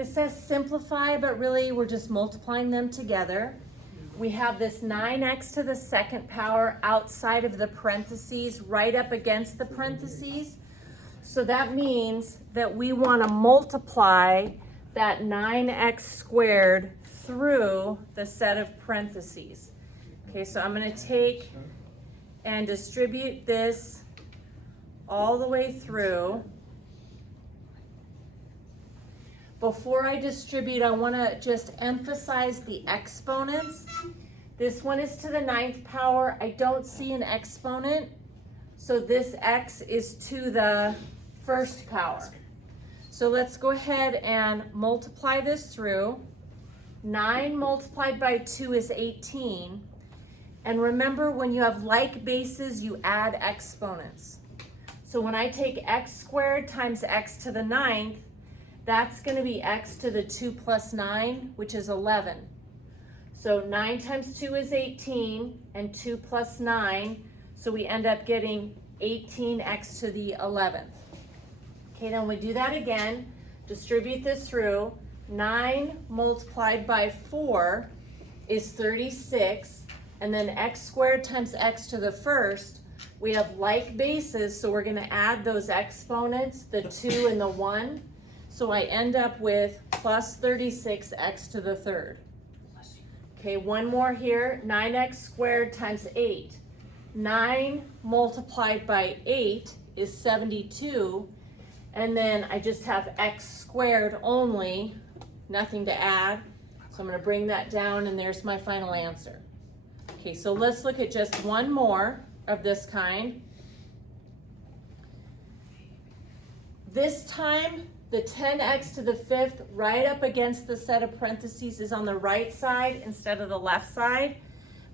This says simplify, but really we're just multiplying them together. We have this 9x to the second power outside of the parentheses, right up against the parentheses. So that means that we want to multiply that 9x squared through the set of parentheses. Okay, so I'm going to take and distribute this all the way through. Before I distribute, I want to just emphasize the exponents. This one is to the 9th power. I don't see an exponent, so this x is to the 1st power. So let's go ahead and multiply this through. 9 multiplied by 2 is 18. And remember, when you have like bases, you add exponents. So when I take x squared times x to the 9th, that's going to be x to the 2 plus 9, which is 11. So 9 times 2 is 18, and 2 plus 9, so we end up getting 18x to the 11th. Okay, then we do that again, distribute this through. 9 multiplied by 4 is 36, and then x squared times x to the 1st, we have like bases, so we're going to add those exponents, the 2 and the 1. So I end up with plus 36x to the 3rd. Okay, one more here, 9x squared times 8. 9 multiplied by 8 is 72, and then I just have x squared only, nothing to add. So I'm going to bring that down, and there's my final answer. Okay, so let's look at just one more of this kind. This time, the 10x to the 5th right up against the set of parentheses is on the right side instead of the left side,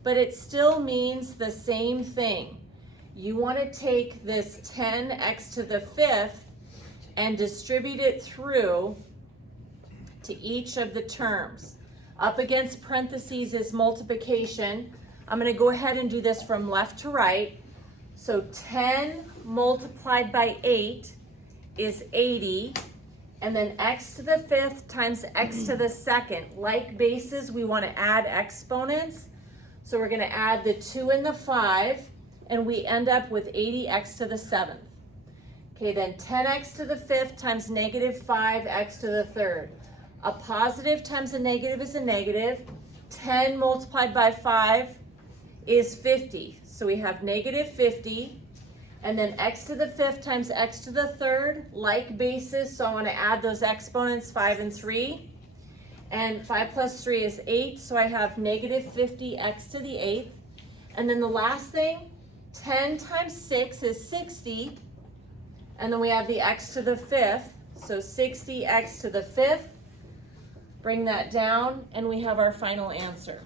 but it still means the same thing. You want to take this 10x to the 5th and distribute it through to each of the terms. Up against parentheses is multiplication. I'm going to go ahead and do this from left to right. So 10 multiplied by 8 is 80. And then x to the 5th times x to the 2nd. Like bases, we want to add exponents. So we're going to add the 2 and the 5, and we end up with 80x to the 7th. Okay, then 10x to the 5th times negative 5x to the 3rd. A positive times a negative is a negative. 10 multiplied by 5 is 50. So we have negative 50. And then x to the 5th times x to the 3rd, like bases, so I want to add those exponents, 5 and 3. And 5 plus 3 is 8, so I have negative 50x to the 8th. And then the last thing, 10 times 6 is 60. And then we have the x to the 5th, so 60x to the 5th. Bring that down, and we have our final answer.